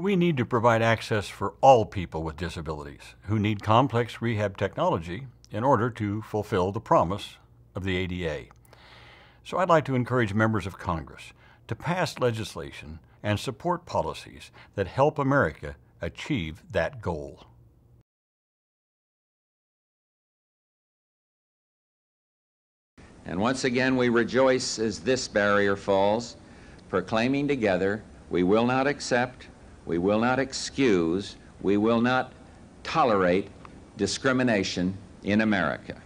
We need to provide access for all people with disabilities who need complex rehab technology in order to fulfill the promise of the ADA. So I'd like to encourage members of Congress to pass legislation and support policies that help America achieve that goal. And once again we rejoice as this barrier falls, proclaiming together, we will not accept, we will not excuse, we will not tolerate discrimination in America.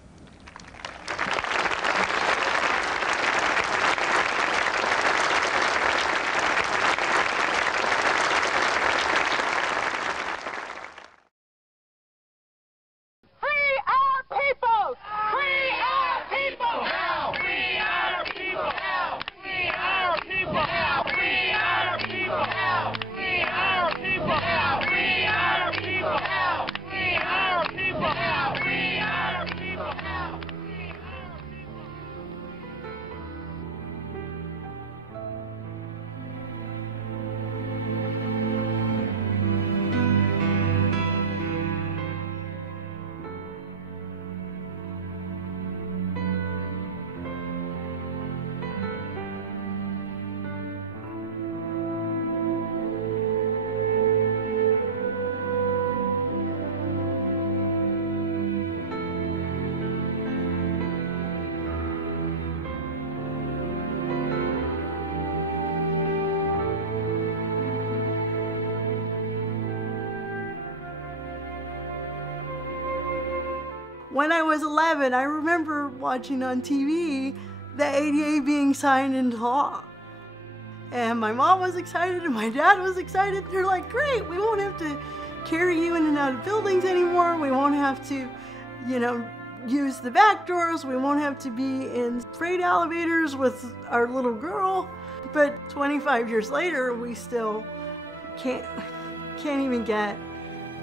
When I was 11, I remember watching on TV the ADA being signed into law. And my mom was excited and my dad was excited. They're like, great, we won't have to carry you in and out of buildings anymore. We won't have to, use the back doors. We won't have to be in freight elevators with our little girl. But 25 years later, we still can't even get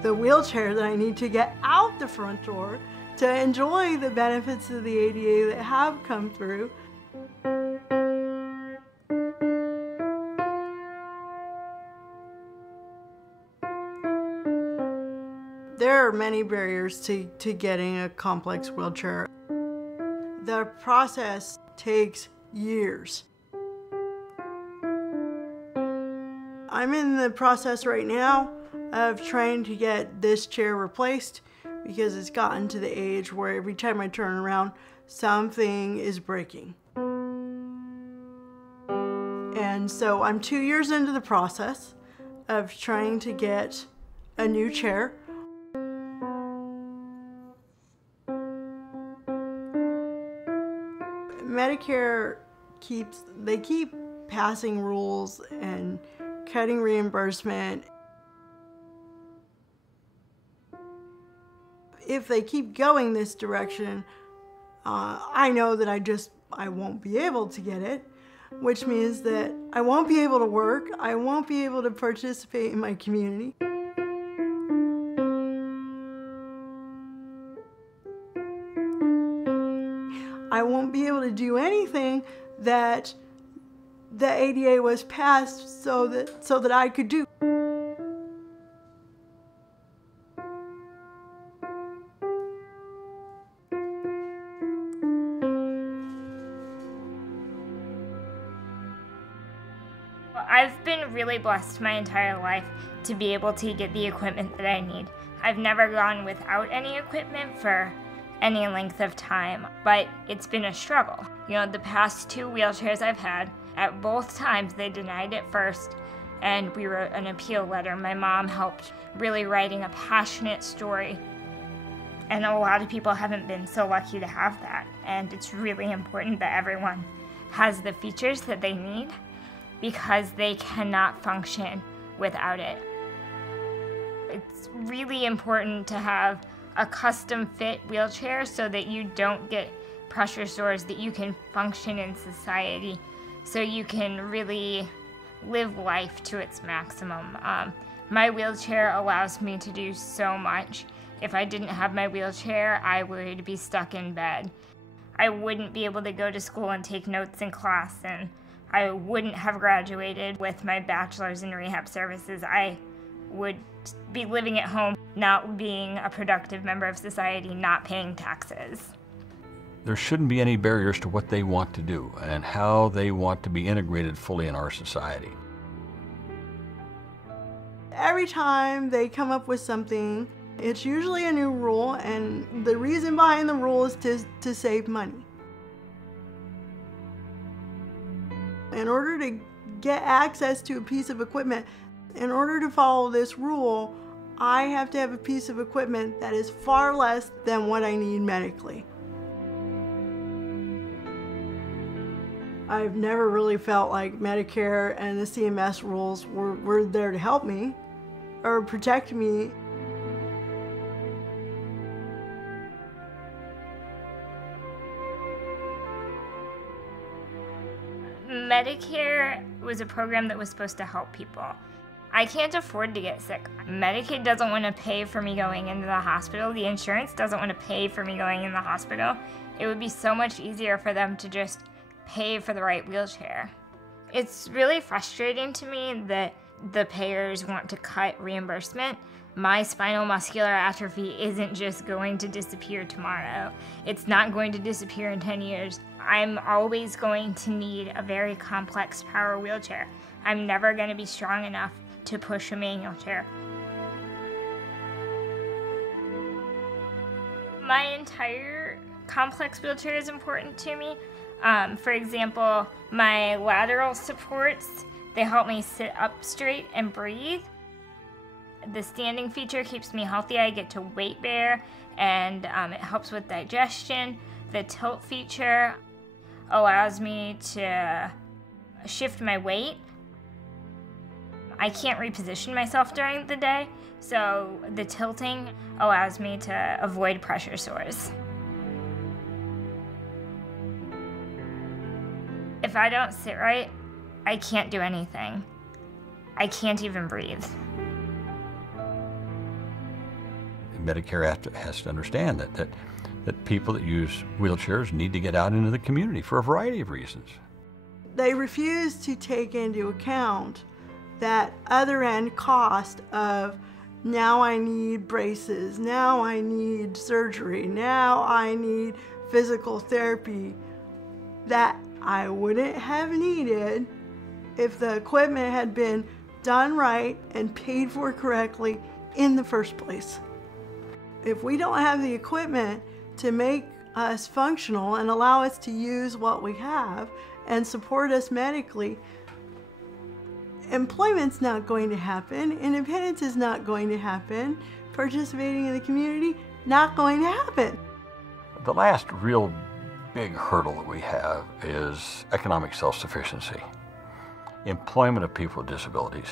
the wheelchair that I need to get out the front door to enjoy the benefits of the ADA that have come through. There are many barriers to getting a complex wheelchair. The process takes years. I'm in the process right now of trying to get this chair replaced because it's gotten to the age where every time I turn around, something is breaking. And so I'm 2 years into the process of trying to get a new chair. Medicare keep passing rules and cutting reimbursement. If they keep going this direction, I know that I won't be able to get it, which means that I won't be able to work, I won't be able to participate in my community. I won't be able to do anything that the ADA was passed so that I could do. I've been really blessed my entire life to be able to get the equipment that I need. I've never gone without any equipment for any length of time, but it's been a struggle. The past 2 wheelchairs I've had, at both times they denied it first, and we wrote an appeal letter. My mom helped really writing a passionate story, and a lot of people haven't been so lucky to have that, and it's really important that everyone has the features that they need because they cannot function without it. It's really important to have a custom fit wheelchair so that you don't get pressure sores, that you can function in society, so you can really live life to its maximum. My wheelchair allows me to do so much. If I didn't have my wheelchair, I would be stuck in bed. I wouldn't be able to go to school and take notes in class, and I wouldn't have graduated with my bachelor's in rehab services. I would be living at home, not being a productive member of society, not paying taxes. There shouldn't be any barriers to what they want to do and how they want to be integrated fully in our society. Every time they come up with something, it's usually a new rule, and the reason behind the rule is to save money. In order to get access to a piece of equipment, in order to follow this rule, I have to have a piece of equipment that is far less than what I need medically. I've never really felt like Medicare and the CMS rules were there to help me or protect me. Medicare was a program that was supposed to help people. I can't afford to get sick. Medicaid doesn't want to pay for me going into the hospital. The insurance doesn't want to pay for me going in the hospital. It would be so much easier for them to just pay for the right wheelchair. It's really frustrating to me that the payers want to cut reimbursement. My spinal muscular atrophy isn't just going to disappear tomorrow. It's not going to disappear in 10 years. I'm always going to need a very complex power wheelchair. I'm never going to be strong enough to push a manual chair. My entire complex wheelchair is important to me. For example, my lateral supports, they help me sit up straight and breathe. The standing feature keeps me healthy. I get to weight bear, and it helps with digestion. The tilt feature allows me to shift my weight. I can't reposition myself during the day, so the tilting allows me to avoid pressure sores. If I don't sit right, I can't do anything. I can't even breathe. Medicare has to understand that people that use wheelchairs need to get out into the community for a variety of reasons. They refuse to take into account that other end cost of now I need braces, now I need surgery, now I need physical therapy that I wouldn't have needed if the equipment had been done right and paid for correctly in the first place. If we don't have the equipment to make us functional and allow us to use what we have and support us medically, employment's not going to happen, independence is not going to happen, participating in the community, not going to happen. The last real big hurdle that we have is economic self-sufficiency, employment of people with disabilities.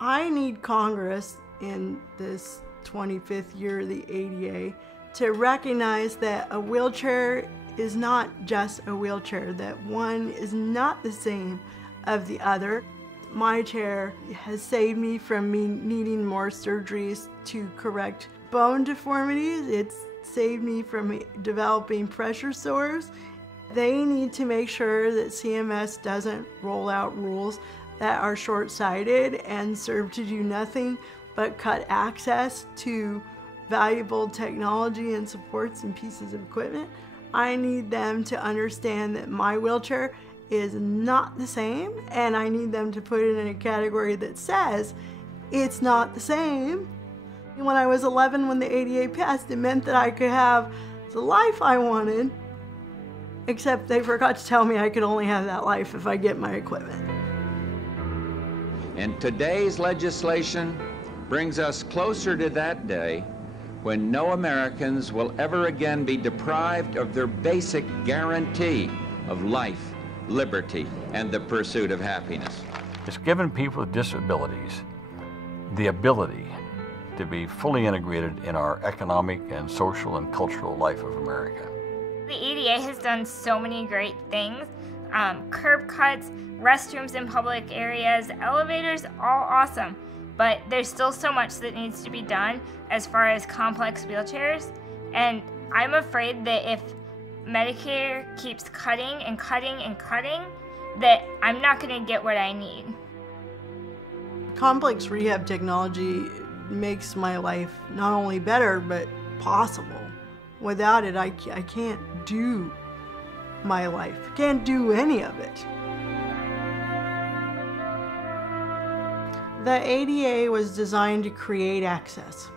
I need Congress in this 25th year of the ADA to recognize that a wheelchair is not just a wheelchair, that one is not the same of the other. My chair has saved me from me needing more surgeries to correct bone deformities. It's saved me from developing pressure sores. They need to make sure that CMS doesn't roll out rules that are short-sighted and serve to do nothing but cut access to valuable technology and supports and pieces of equipment. I need them to understand that my wheelchair is not the same, and I need them to put it in a category that says it's not the same. When I was 11, when the ADA passed, it meant that I could have the life I wanted, except they forgot to tell me I could only have that life if I get my equipment. And today's legislation brings us closer to that day when no Americans will ever again be deprived of their basic guarantee of life, liberty, and the pursuit of happiness. It's given people with disabilities the ability to be fully integrated in our economic and social and cultural life of America. The ADA has done so many great things. Curb cuts, restrooms in public areas, elevators, all awesome. But there's still so much that needs to be done as far as complex wheelchairs. And I'm afraid that if Medicare keeps cutting and cutting and cutting, that I'm not going to get what I need. Complex rehab technology makes my life not only better, but possible. Without it, I can't do my life. Can't do any of it. The ADA was designed to create access.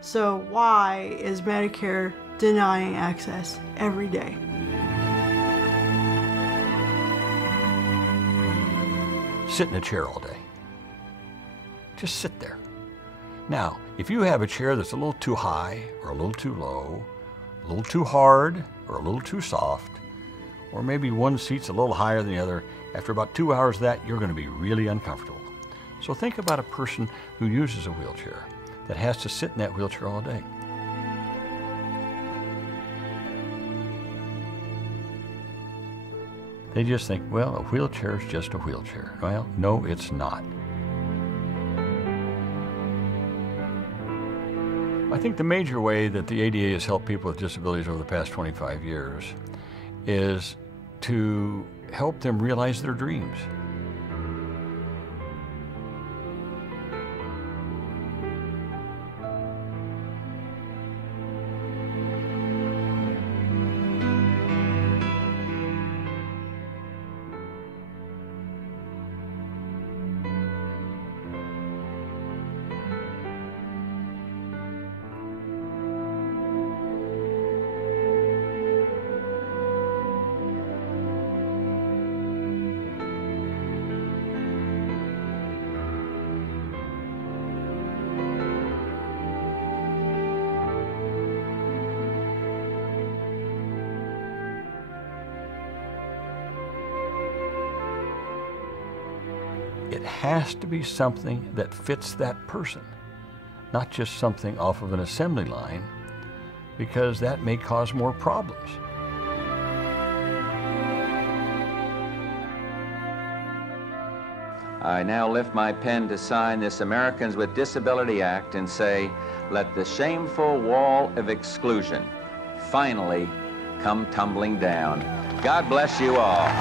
So why is Medicare denying access every day? Sit in a chair all day. Just sit there. Now, if you have a chair that's a little too high or a little too low, a little too hard or a little too soft, or maybe one seat's a little higher than the other, after about 2 hours of that, you're going to be really uncomfortable. So think about a person who uses a wheelchair that has to sit in that wheelchair all day. They just think, well, a wheelchair is just a wheelchair. Well, no, it's not. I think the major way that the ADA has helped people with disabilities over the past 25 years is to help them realize their dreams. It has to be something that fits that person, not just something off of an assembly line, because that may cause more problems. I now lift my pen to sign this Americans with Disability Act and say, let the shameful wall of exclusion finally come tumbling down. God bless you all.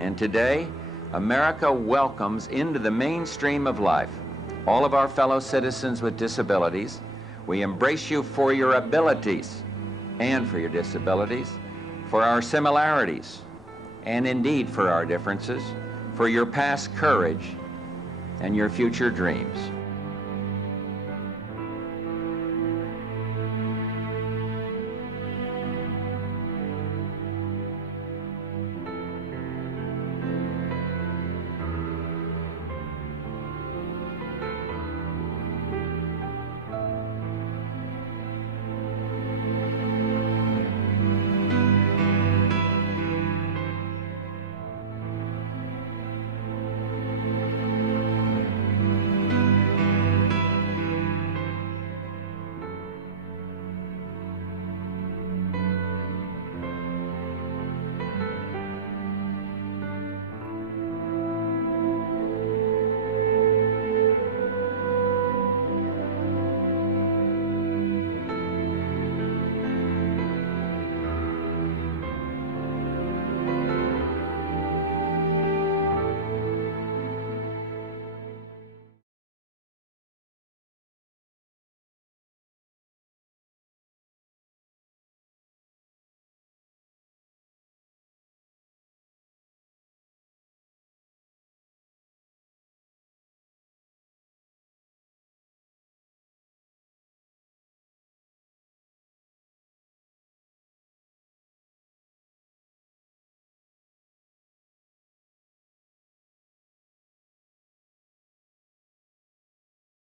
And today, America welcomes into the mainstream of life all of our fellow citizens with disabilities. We embrace you for your abilities and for your disabilities, for our similarities, and indeed for our differences, for your past courage and your future dreams.